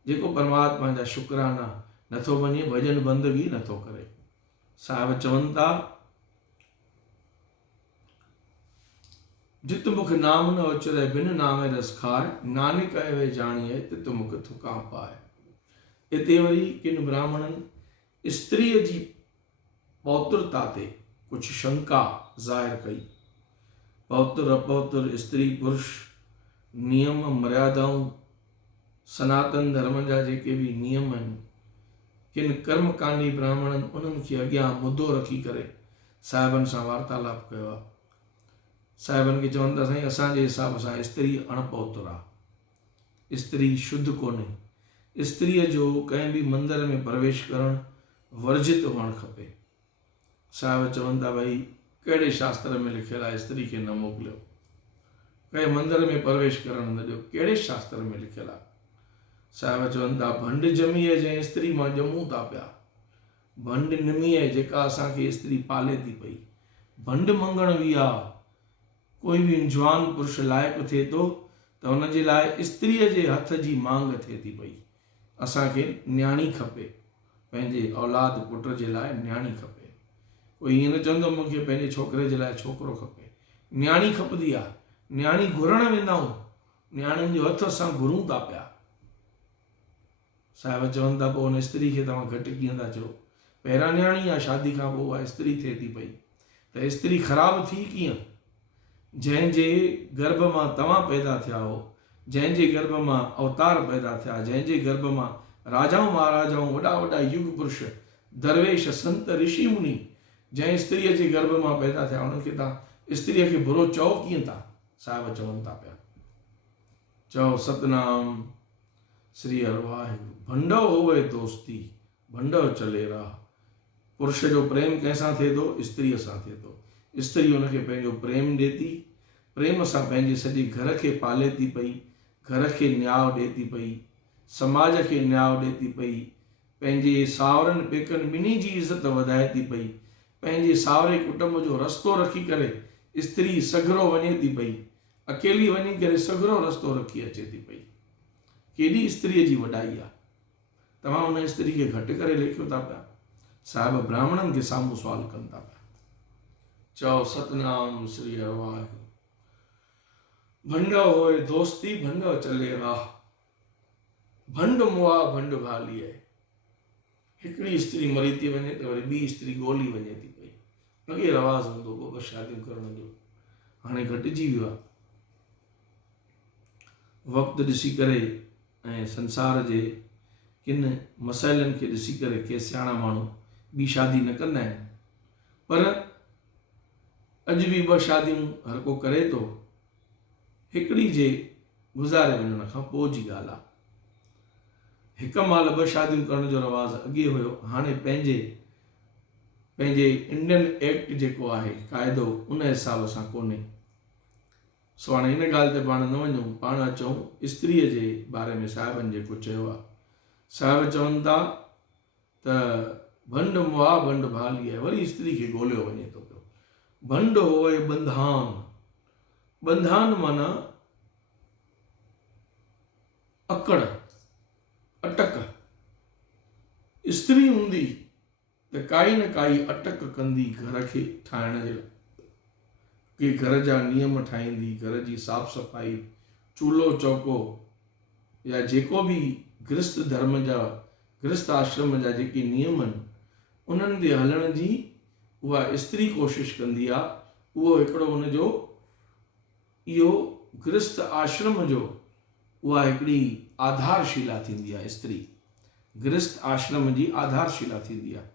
जेको परमात्मा जा शुक्राना नथो मञे, भॼन बंदगी नथो करे। साहिब चवनि था जित मुख नाम न उचरे बिन नामे रस खाए, नानक वे जाणिए तित मुख थुका पाए। हिते वरी किन ब्राह्मणनि स्त्रीअ जी पौत्रता ते कुछ शंका ज़ाहिर कई। पौत्र अपौत्र, स्त्री पुरुष, नियम मर्यादाऊं, सनातन धर्म जा जेके भी नियम आहिनि, किन कर्मकांडी ब्राह्मणनि उन्हनि खे अॻियां मुद्दो रखी करे साहिबनि सां वार्तालाप कयो आहे। साहिबनि खे चवनि था साईं असांजे हिसाब सां स्त्री अणपौत्र आहे, स्त्री शुद्ध कोन्हे, स्त्रीअ जो कंहिं बि मंदर में प्रवेश करणु वर्जित हुअणु खपे। साहिब चवनि था भई कहिड़े शास्त्र में लिखियलु आहे स्त्री खे न मोकिलियो, कंहिं मंदर में प्रवेश करणु न ॾियो, कहिड़े शास्त्र में लिखियलु आहे? साहिब चवनि था भंड ॼमीअ जंहिं स्त्री मां ॼमूं था पिया, भंड निमीअ जेका असांखे स्त्री पाले थी पई, भंड मंगण वी आहे। कोई बि जवान पुरुष लाइक़ु थिए थो त हुनजे लाइ स्त्रीअ जे हथ जी मांग थिए थी पई। असांखे न्याणी खपे, पंहिंजे औलाद पुट जे लाइ न्याणी खपे। कोई ईअं न चवंदो मूंखे पंहिंजे छोकिरे जे लाइ छोकिरो खपे, न्याणी खपंदी आहे। न्याणी घुरण वेंदा आहियूं, न्याणियुनि जो हथ असां घुरूं था पिया। साहिब चवनि था पोइ हुन स्त्री खे तव्हां घटि कीअं था चओ? पहिरां न्याणी आहे, शादी खां पोइ उहा स्त्री थिए थी पई, त स्त्री ख़राबु थी कीअं? जंहिंजे गर्भ मां तव्हां पैदा थिया हो, जंहिंजे गर्भ मां अवतार पैदा थिया, जंहिंजे गर्भ मां राजाऊं महाराजाऊं वॾा वॾा युग पुरुष दरवेश संत ऋषि मुनि जंहिं स्त्रीअ जे गर्भ मां पैदा थिया, उन्हनि खे तव्हां स्त्रीअ खे बुरो चओ कीअं था? साहिब चवनि था पिया। चओ सतनाम श्री हर वाहिगुरु। भंडव होवे दोस्ती, भंडव चले राह। पुरुष जो प्रेम कंहिंसां थिए थो? स्त्रीअ सां थिए थो। स्त्री हुनखे पंहिंजो प्रेम ॾिए थी, प्रेम सां पंहिंजे सॼे घर खे पाले थी पई, घर खे न्याउ ॾिए थी पई, समाज खे न्याउ ॾिए थी पई, पंहिंजे सावरनि पेकनि ॿिन्ही जी इज़त वधाए थी पई। पंहिंजे सावरे कुटुंब जो रस्तो रखी करे स्त्री सघरो वञे थी पई, अकेली वञी करे सघरो रस्तो रखी अचे थी पई। केॾी स्त्रीअ जी वॾाई आहे। तव्हां उन स्त्री खे घटि करे लेखियो था पिया। साहिब ब्राह्मणनि खे साम्हूं सुवाल कनि था पिया। चओ सतनाम श्री हरि वाहिगुरु। भंड होए दोस्ती भंड चले राह, भंड मुआ भंड भाली आहे। हिकिड़ी स्त्री मरी थी वञे त वरी ॿी स्त्री ॻोल्ही वञे थी पई। अॻे रवाज़ हूंदो हो शादियूं करण जो, हाणे घटिजी वियो आहे। वक़्तु ॾिसी करे ऐं संसार जे किन मसइलनि खे ॾिसी करे के सियाणा माण्हू ॿी शादी न कंदा आहिनि, पर अॼु बि ॿ शादियूं हर को करे थो। हिकिड़ी जे गुज़ारे वञण खां पोइ जी ॻाल्हि आहे। हिकु महिल ॿ शादियूं करण जो रवाज़ अॻे हुयो, हाणे पंहिंजे इंडियन एक्ट जेको आहे क़ाइदो उन हिसाब सां कोन्हे। सो हाणे इन ॻाल्हि ते पाण न वञूं, पाण अचूं स्त्रीअ जे बारे में। साहिबनि जेको चयो आहे, साहिब चवनि था त भंड मुआ भंड भाली आहे, वरी स्त्री खे ॻोल्हियो वञे थो पियो। भंड होए बंधान, बंधान माना अकड़, अटक। स्त्री हूंदी त काई न काई अटक कंदी घर खे ठाहिण जे लाइ, के घर जा नियम ठाहींदी, घर जी साफ़ सफ़ाई, चूल्हो चौको, या जेको बि गृहस्थ धर्म जा, गृहस्थ आश्रम जा जेके नियम आहिनि उन्हनि ते हलण जी उहा स्त्री कोशिश कंदी आहे। उहो हिकिड़ो हुनजो इहो गृहस्थ आश्रम जो उहा हिकिड़ी आधारशिला थींदी आहे। स्त्री गृहस्थ आश्रम जी आधारशिला थींदी आहे।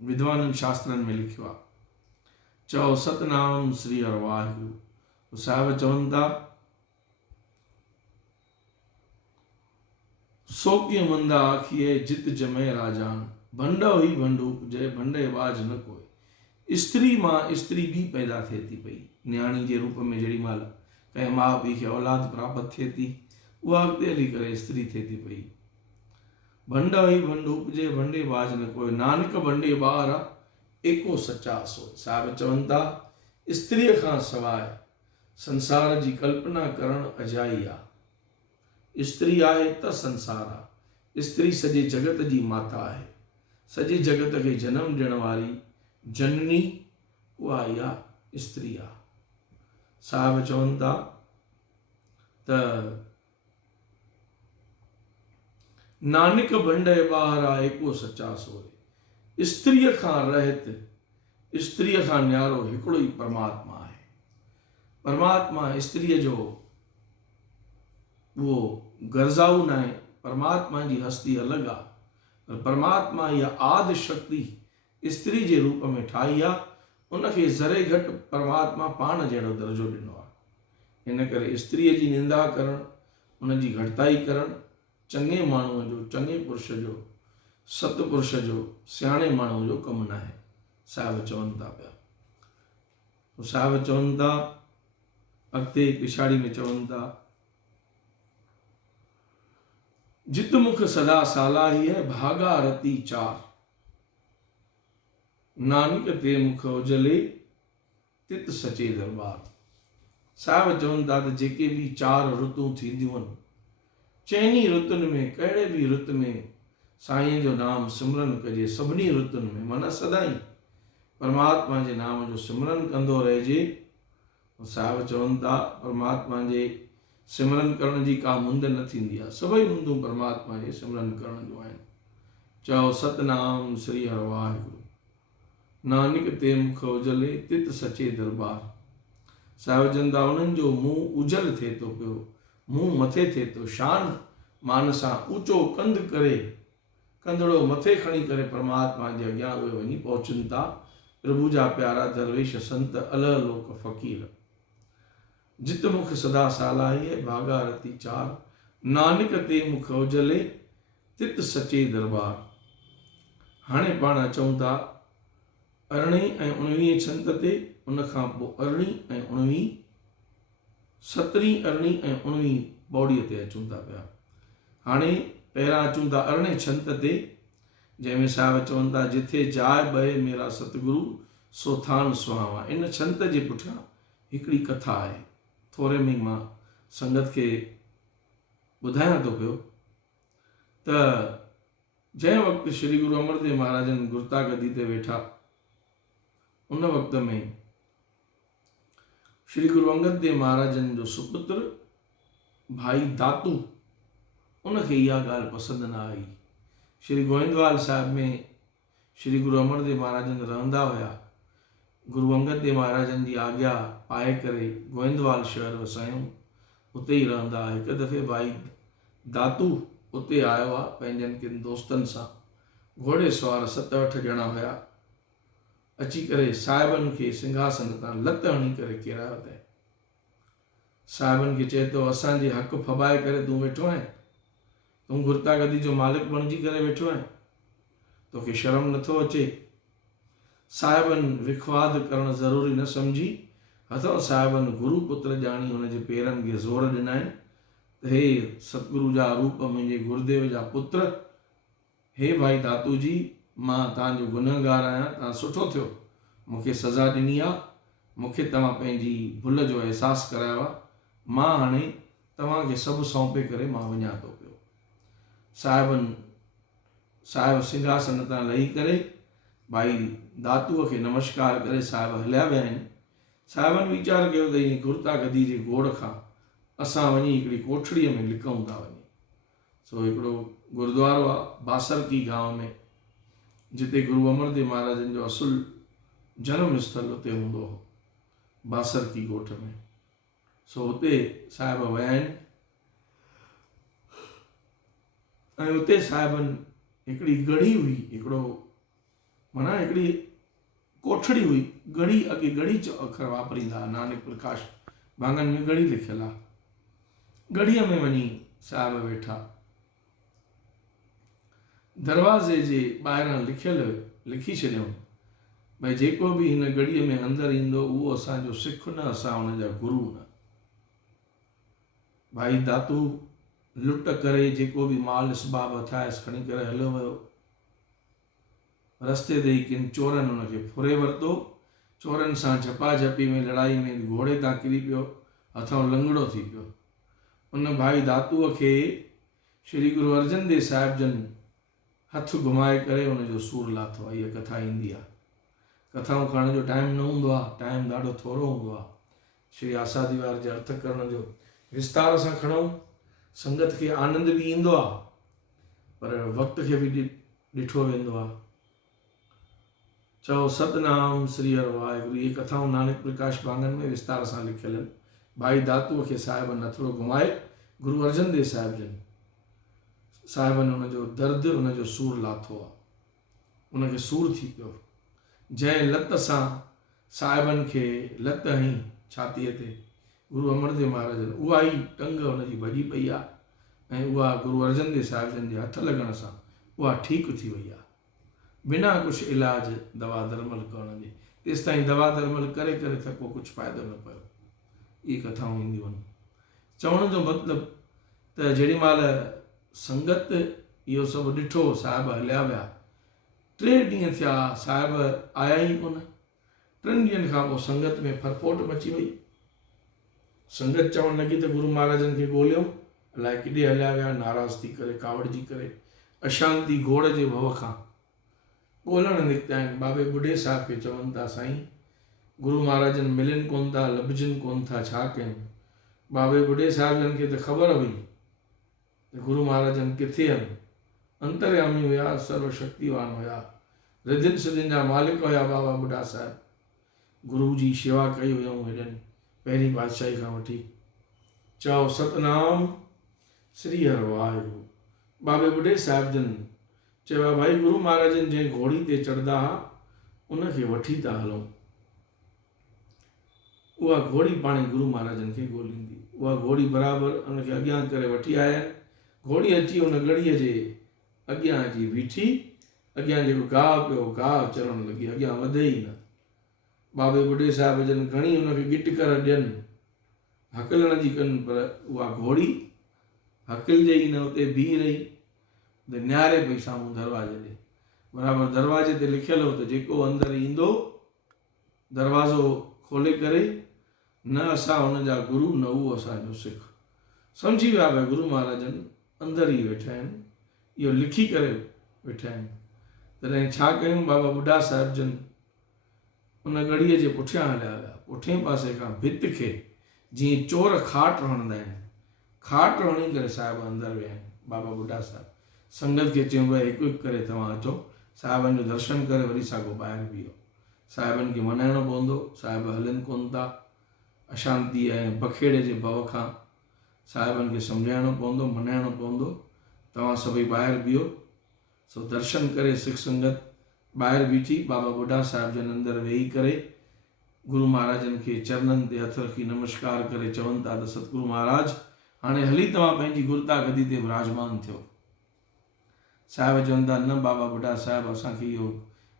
विद्वाननि शास्त्रनि में लिखियो आहे। चओ सतनाम श्री हरि वाहिगुरु। साहिब चवनि था सो कीअं मंदा आखिए जित जमे राजान, भंड हुई भंड उपजे भंडे बाज न कोई। स्त्री मां स्त्री बि पैदा थिए थी पई, न्याणी जे रूप में। जेॾी महिल कंहिं माउ पीउ खे औलाद प्राप्त थिए थी, उहा अॻिते हली करे स्त्री थिए थी पई। भंड हुई भंड उपजे भंडे बाज न कोई, नानक भंडे ॿार एको सचा सो। साहिब चवनि था स्त्रीअ खां सवाइ संसार जी कल्पना करणु अजाई आहे। स्त्री आहे त संसार आहे। स्त्री सॼे जगत जी माता आहे, सॼे जगत खे जनम ॾियण वारी जननी उहा इहा स्त्री आहे। साहिब चवनि था त नानक भंड ॿार आहे एको सचा सोए। स्त्रीअ खां रहित, स्त्रीअ खां न्यारो हिकिड़ो ई परमात्मा आहे। परमात्मा स्त्रीअ जो उहो गर्ज़ाऊ न आहे। परमात्मा जी हस्ती अलॻि आहे, पर परमात्मा इहा आदि शक्ति स्त्री जे रूप में ठाही आहे। उनखे ज़रे घटि परमात्मा पाण जहिड़ो दर्जो ॾिनो आहे। इन करे स्त्रीअ जी निंदा करणु, उनजी घटिताई करणु चङे माण्हूअ जो, चङे पुरुष जो, सतपुरुष जो, सियाणे माण्हूअ जो कमु न आहे। साहिब चवनि था पिया। साहिब चवनि था अॻिते पिछाड़ी में चवनि था जित मुख सदा सालाही है भागा रती चार, नानक ते मुख उजले तित सचे दरबार। साहिब चवनि था त जेके बि 4 ऋतूं थींदियूं आहिनि, चइनी ऋतुनि में कहिड़े बि ऋत में साईं जो नाम सिमरन कजे। सभिनी ऋतुनि में माना सदाई परमात्मा जे नाम जो सिमरन कंदो रहिजे। साहिब चवनि था परमात्मा जे सिमरन करण जी का मुंद न थींदी आहे। सभई मुंदूं परमात्मा जे सिमरन करण जूं आहिनि। चओ सतनाम श्री हरि वाहिगुरु। नानक ते मुख उजले तित सचे दरबार। साहिब चवनि था उन्हनि जो मुंहुं उजल थिए थो पियो, मुंहुं मथे थिए थो। शान मान सां ऊचो कंध करे, कंधड़ो मथे खणी करे परमात्मा जे अॻियां उहे वञी पहुचनि था। प्रभु जा प्यारा दरवेश संत अलह लोक फ़क़ीर। जित मुख सदा सालाही भागा रती चार, नानक ते मुख उजले तित सचे दरबार। हाणे पाण अचूं था 18 ऐं 19 छंत ते, उनखां पोइ 18 ऐं 19, 17, 18 ऐं 19 बौड़ीअ ते अचूं था पिया। हाणे पहिरां अचूं था 18 छंत ते। जंहिंमें साहिब चवनि था जिथे जाइ बहे मेरा सतगुरु सो थान सुहावा। इन छंत जे पुठियां हिकिड़ी कथा आहे, थोरे में मां संगत खे ॿुधायां थो पियो त जंहिं वक़्तु श्री गुरु अमरदेव महाराजन गुरता गदी ते वेठा, उन वक़्त में श्री गुरु अंगद देव महाराजन जो सुपुत्र भाई दातू, उनखे इहा ॻाल्हि पसंदि न आई। श्री गोविंदवाल साहिब में श्री गुरु अमरदेव महाराजन रहंदा हुया। गुरु अंगद देव महाराजन जी आज्ञा पाए करे गोविंदवाल शहर वसायूं, उते ई रहंदा। हिकु दफ़े भाई दातू उते आयो आहे पंहिंजनि किन दोस्तनि सां, घोड़े सवार 7-8 ॼणा हुया। अची करे साहिबनि खे सिंघासन तां लत हणी करे किरायो अथई। साहिबनि खे चए थो असांजे हक़ फबाए करे तूं वेठो आहीं, तूं गुरता गदी जो मालिक बणिजी करे वेठो आहीं, तोखे शर्म नथो अचे। साहिबनि विखवाद करणु ज़रूरी न सम्झी हथो साहिबनि गुरु पुत्र ॼाणी हुनजे पेरनि खे ज़ोर ॾिना आहिनि त हे सतगुरु जा रूप मुंहिंजे गुरुदेव जा पुत्र, हे भाई दातू जी, मां तव्हांजो गुनहगार आहियां, तव्हां सुठो थियो मूंखे सज़ा ॾिनी आहे, मूंखे तव्हां पंहिंजी भुल जो अहसासु करायो आहे, मां हाणे तव्हांखे सभु सौंपे करे मां वञा थो पियो। साहिब सिंघासन तां लही करे भाई दातूअ खे नमस्कार करे साहिब हलिया विया आहिनि। साहिबनि वीचार कयो त हीअ गुरता गदी जे गोड़ खां असां वञी हिकिड़ी कोठड़ीअ में लिकूं था वञी। सो हिकिड़ो गुरुद्वारो आहे बासरकी गांव में, जिते गुरु अमरदेव महाराजन जो असुल जन्म स्थल उते हूंदो हो, बासरकी ॻोठ में। सो उते साहिब विया आहिनि ऐं उते साहिबनि हिकिड़ी गढ़ी हुई, हिकिड़ो माना हिकिड़ी कोठड़ी हुई। गढ़ी, अॻे गढ़ी जो अखर वापरींदा हुआ, नानक प्रकाश भाङनि में गढ़ी लिखियलु आहे। गढ़ीअ में वञी साहिब वेठा, दरवाज़े जे ॿाहिरां लिखी छॾियऊं भई जेको बि हिन गढ़ीअ में अंदरि ईंदो उहो असांजो सिख न, असां हुनजा गुरू न। भाई दातू लुट करे जेको बि माल इसबाब अथायसि खणी करे हलियो वियो। रस्ते ते ई किन चोरनि हुनखे फुरे वरितो, चोरनि सां झपाझपी में लड़ाई में घोड़े तां किरी पियो, हथों लंगड़ो थी पियो। उन भाई दातूअ खे श्री गुरु अर्जन देव साहिब जन हथ घुमाए करे हुनजो सूर लाथो आहे। इहा कथा ईंदी आहे। कथाऊं करण जो टाइम न हूंदो आहे, टाइम ॾाढो थोरो हूंदो आहे। श्री आसादी वार जे अर्थ करण जो विस्तार सां खणूं, संगत खे आनंद बि ईंदो आहे, पर वक़्त खे बि ॾिठो वेंदो आहे। चओ सतनाम श्री हर वाहिगुरु। इहे कथाऊं नानक प्रकाश भाङनि में विस्तार सां लिखियल आहिनि। भाई दातूअ खे साहिबनि हथड़ो घुमाए गुरु अर्जन देव साहिब जन, साहिबनि हुनजो दर्दु, हुनजो सूर लाथो आहे, हुनखे सूर थी पियो। जंहिं लत सां साहिबनि खे लत हई छातीअ ते गुरु अमरदेव महाराज, उहा ई टंग हुनजी भॼी पई आहे ऐं उहा गुरु अर्जन देव साहिब जन जे हथ लॻण सां उहा ठीकु थी वई आहे, बिना कुझु इलाज दवा दरमल करण जे। तेसि ताईं दवा दरमल करे करे थको, कुझु फ़ाइदो न पियो। इहे कथाऊं ईंदियूं आहिनि। चवण जो मतिलबु त जेॾी महिल संगत इहो सभु ॾिठो, साहिब हलिया विया, 3 ॾींहं थिया साहिब आया ई कोन। 3 ॾींहंनि खां पोइ संगत में फरफोट मची वई। संगत चवणु लॻी त गुरु महाराजनि खे ॻोल्हियो, अलाए किॾे हलिया विया, नाराज़ थी करे, कावड़िजी करे, अशांति घोड़ जे भव खां ॻोल्हण निकिता आहिनि। बाबे बुढे साहिब खे चवनि था, साईं गुरु महाराजनि मिलनि कोन था, लभजनि कोन था, छा कयूं? बाबे बुढे साहिब जन खे त ख़बर हुई त गुरु महाराजनि किथे आहिनि। अंतर्यामी हुया, सर्वशक्तिवान हुया, रिधिन सिधिन जा मालिक हुया बाबा बुढा साहिब। गुरु जी शेवा कई हुयऊं हेॾनि पहिरीं पातशाही खां वठी। चओ सतनाम श्री हर वाहिगुरु। बाबे बुढे साहिब जन चयो, भाई गुरु महाराजनि जंहिं घोड़ी ते चढ़ंदा हुआ उनखे वठी था हलूं। उहा घोड़ी पाणे गुरु महाराजनि खे ॻोल्हींदी। उहा घोड़ी बराबरि उनखे अॻियां करे वठी आया आहिनि। घोड़ी अची हुन गढ़ीअ जे अॻियां अची बीठी, अॻियां जेको गाहु पियो, गाहु चरणु लॻी, अॻियां वधे ई न। बाबे बुढे साहिब जन घणी हुनखे गिट कर ॾियनि, हकलण जी कनि, पर उहा घोड़ी हकिलजे ई न, उते बीह रही, निहारे पई साम्हूं दरवाजे ॾे। बराबरि दरवाजे ते लिखियलु हो त जेको अंदरि ईंदो दरवाज़ो खोले करे, न असां हुन जा गुरू न उहो असांजो सिख। सम्झी विया भई गुरू महाराजनि अंदरि ई वेठा आहिनि, इहो लिखी करे वेठा आहिनि। तॾहिं छा कयूं, बाबा बुढा साहिब जन उन गड़ीअ जे पुठियां हलिया विया। पुठिएं पासे खां भित खे जीअं चोर खाट हणंदा आहिनि, खाट हणी करे साहिब अंदरि विया आहिनि। बाबा बुढा साहिब संगत खे चयूं भई हिकु हिकु करे तव्हां अचो, साहिबनि जो दर्शन करे वरी साॻियो ॿाहिरि बीहो। साहिबनि खे मनाइणो पवंदो, साहिब हलनि कोन था, अशांती ऐं बखेड़े जे भव खां साहिबनि खे सम्झाइणो पवंदो, मनाइणो पवंदो, तव्हां सभई ॿाहिरि बीहो। सो दर्शन करे सिख संगत ॿाहिरि बीठी, बाबा बुढा साहिब जन अंदरि वेही करे गुरू महाराजनि खे चरणनि ते हथ रखी नमस्कार करे चवनि था त सतगुरू महाराज हाणे हली तव्हां पंहिंजी गुरता गदी ते विराजमान थियो। साहिब चवनि था न बाबा बुढा साहिब, असांखे इहो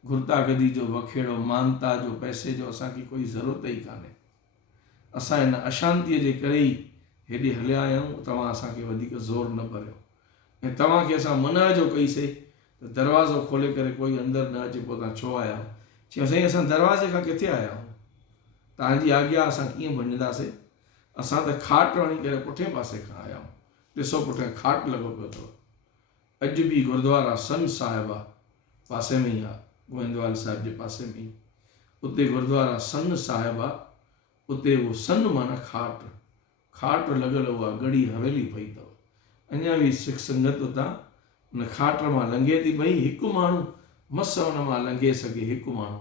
गुरता गदी जो बखेड़ो, मानता जो, पैसे जो असांखे कोई ज़रूरत ई कान्हे। असां हिन अशांतीअ जे करे ई हेॾे हलिया आहियूं, तव्हां असांखे वधीक ज़ोर न भरियो। ऐं तव्हांखे असां मना जो कईसीं त दरवाज़ो खोले करे कोई अंदरि न अचे, पोइ तव्हां छो आया आहियो? चयो साईं असां दरवाज़े खां किथे आया आहियूं, तव्हांजी आज्ञा असां कीअं भञंदासीं? असां त खाट हणी करे पुठिएं पासे खां आया आहियूं, ॾिसो पुठियां खाट लॻो पियो अथव। अॼु बि गुरुद्वारा सन साहिब आहे, पासे में ई आहे, गोविंदवाल साहिब जे पासे में ई, उते गुरुद्वारा सन साहिब आहे। उते उहो सन माना खाट, खाट लॻल उहा गड़ी हवेली पई अथव। अञा बि सिख संगत उतां उन खाट मां लंघे थी पई, हिकु माण्हू मस हुन मां लंघे सघे, हिकु माण्हू,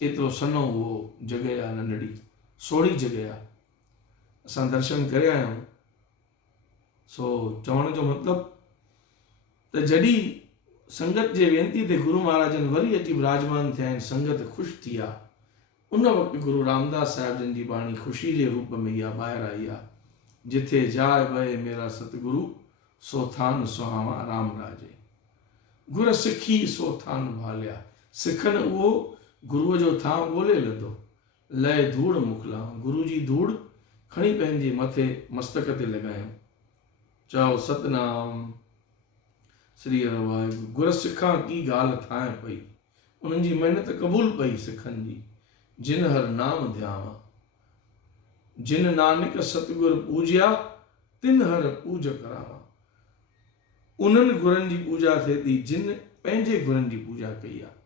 एतिरो सन्हो उहो जॻह आहे, नंढड़ी सोढ़ी जॻह आहे। असां दर्शन करे आया आहियूं। सो चवण जो मतिलबु त जॾहिं संगत जे वेनती ते गुरू महाराजनि वरी अची विराजमान थिया आहिनि, संगत ख़ुशि थी आहे, उन वक़्तु गुरू रामदास साहिब जन जी बाणी ख़ुशी जे रूप में इहा ॿाहिरि आई आहे, जिथे जाए बहे मेरा सतगुरु सो थान सुहावा राम राजे। गुर सिखी सो थान भालिया, सिखनि उहो गुरूअ जो थां ॻोल्हे लधो, लय धूड़ मोकिलिया, गुरू जी धूड़ खणी पंहिंजे मथे मस्तक ते लॻायूं। चओ सतनाम श्री हरि वाहिगुरु। गुर सिखां की ॻाल्हि थाए पई, उन्हनि जी महिनत क़बूल पई सिखनि जी, जिन हर नाम ध्यावा, जिन नानक सतगुर पूजिया तिन हर पूज करावा। उन्हनि गुरनि जी पूजा थिए थी जिन पंहिंजे गुरनि जी पूजा कई आहे।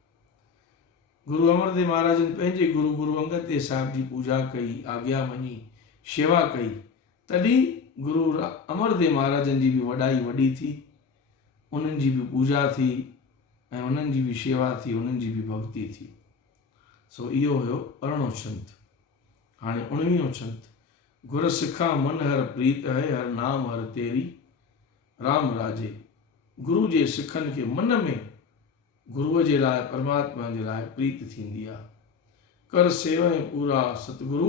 गुरू अमरदेव महाराजनि पंहिंजे गुरू अंगद देव साहिब जी पूजा कई, आज्ञा मञी, शेवा कई, तॾहिं गुरू अमरदेव महाराजनि जी बि वॾाई वॾी थी, उन्हनि जी बि पूजा थी ऐं उन्हनि जी बि शेवा थी, उन्हनि जी बि भक्ति थी। सो इहो हुयो अरिड़हों छंत। हाणे 19हों छंत। गुर सिखा मन हर प्रीत है, हर नाम हर तेरी राम राजे। गुरू जे सिखनि खे मन में गुरूअ जे लाइ, परमात्मा जे लाइ प्रीत थींदी आहे। कर सेवहि पूरा सतगुरू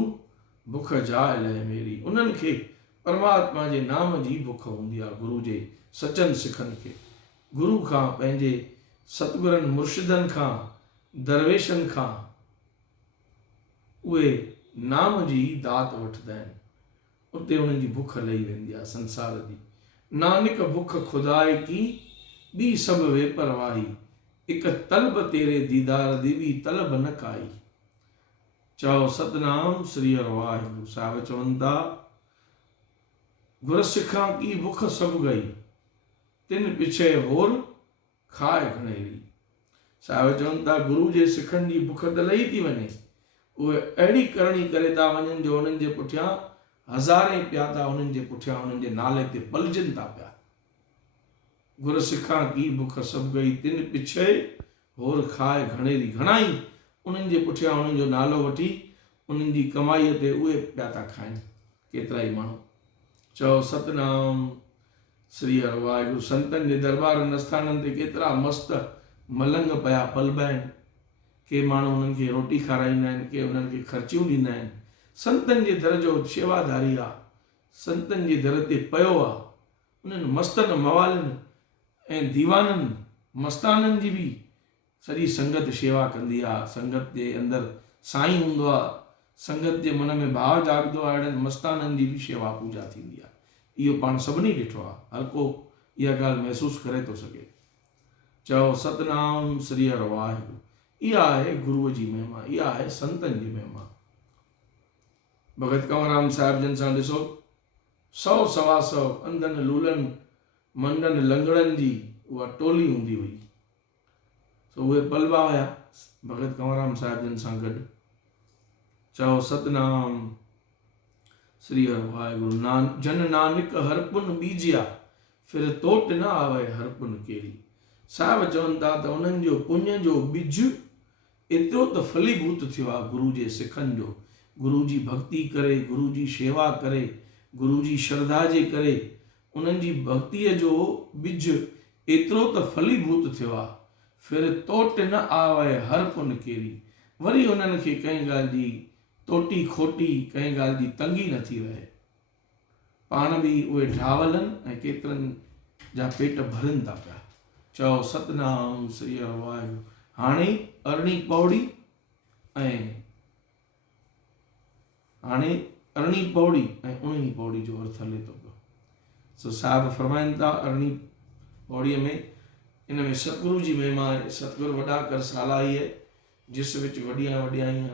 बुख जाए लहे मेरी। उन्हनि खे परमात्मा जे नाम जी बुख हूंदी आहे। गुरू जे सचनि सिखनि खे गुरू खां, पंहिंजे सतगुरनि मुर्शिदनि खां, दरवेशनि खां उहे नाम जी दात वठंदा आहिनि। उते उन्हनि जी बुख लही वेंदी आहे संसार जी। नानक बुख खुदाए की ॿी सभु वेपरवाही, हिकु तलब तेरे दीदार दी ॿी तलब न काई। चओ सतनाम श्री हरि वाहिगुरु। साहिब चवनि था गुर सिखां की बुख सभु गई, तिन पिछे होर खाए घणेरी। साहिब चवनि था गुरू जे सिखनि जी बुख त लही थी वञे, उहे अहिड़ी करणी करे था वञनि जो उन्हनि जे पुठियां हज़ारे पिया था, उन्हनि जे पुठियां उन्हनि जे नाले ते पलजनि था पिया। गुर सिखां की बुख सभु गई, तिन पिछे होर खाए घणेरी। घणाई उन्हनि जे पुठियां उन्हनि जो नालो वठी उन्हनि जी कमाईअ ते उहे पिया था खाइनि, केतिरा ई माण्हू। चओ सतनाम श्री हरि वाहिगुरु। संतनि जे दरबारनि आस्थाननि ते केतिरा मस्तु मलंग पिया पलबा आहिनि। के माण्हू उन्हनि खे रोटी खाराईंदा आहिनि, के उन्हनि खे ख़र्चियूं ॾींदा आहिनि। संतनि जे दर जो शेवादारी आहे, संतनि जे दर ते पियो आहे। उन्हनि मस्तनि मवालनि ऐं दीवाननि मस्ताननि जी बि सॼी संगत शेवा कंदी आहे। संगत जे अंदरि साईं हूंदो आहे, संगत जे मन में भाव जाॻंदो आहे, अहिड़नि मस्ताननि जी बि शेवा पूजा थींदी आहे। इहो पाण सभिनी ॾिठो आहे, हर को इहा ॻाल्हि महसूसु करे थो सघे। चओ सतनाम श्री हर वाहिगुरु। इहा आहे गुरुअ जी महिमा, इहा आहे संतनि जी महिमा। भगत कंवरराम साहिब जन सां ॾिसो 100-125 अंधनि लूलनि मंडनि लंगड़नि जी उहा टोली हूंदी हुई। तो उहे पलवा हुया भगत कंवरराम साहिब जन सां गॾु। चओ सतनाम श्री हर वाहिगुरु। जन नानक हर पुन बीजिया, फिर तोट न आवे हर पुन केरी। साहिब चवनि था त उन्हनि जो पुण्य जो बिज एतिरो त फलीभूत थियो आहे गुरु जे सिखनि जो। गुरु जी भक्ति करे, गुरु जी शेवा करे, गुरु जी श्रद्धा जे करे उन्हनि जी भक्तिअ जो बिज एतिरो त फलीभूत थियो आहे। फिर तोट न आवे हर पुन केरी। वरी उन्हनि खे कंहिं ॻाल्हि जी तोटी खोटी, कंहिं ॻाल्हि जी तंगी न थी रहे। पाण बि उहे ढावलनि ऐं केतिरनि जा पेट भरनि था पिया। चओ सतनाम श्री हर वाहिगुरु। हाणे अरिड़ी पौड़ी ऐं 19 पौड़ी जो अर्थ हले थो पियो। सो साहिब फरमाइनि था 18 पौड़ीअ में, इन में सतगुरु जी महिमा आहे। सतगुरु वॾा कर सालाई है, जिस विच वॾियां वॾियाईं।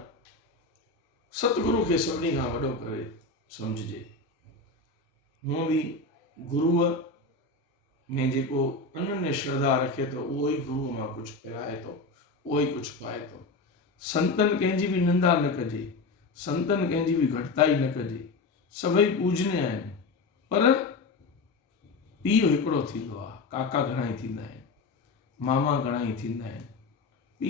सतगुरु खे सभिनी खां वॾो करे सम्झिजे। हूअं बि गुरुअ में जेको अनन्य श्रद्धा रखे थो उहो ई गुरुअ मां कुझु पिराए थो, उहो ई कुझु पाए थो। संतनि कंहिंजी बि निंदा न कजे, संतनि कंहिंजी बि घटिताई न कजे। सभई पूजनीय आहिनि, पर पीउ हिकिड़ो थींदो आहे। काका घणाई थींदा आहिनि, मामा घणाई थींदा आहिनि,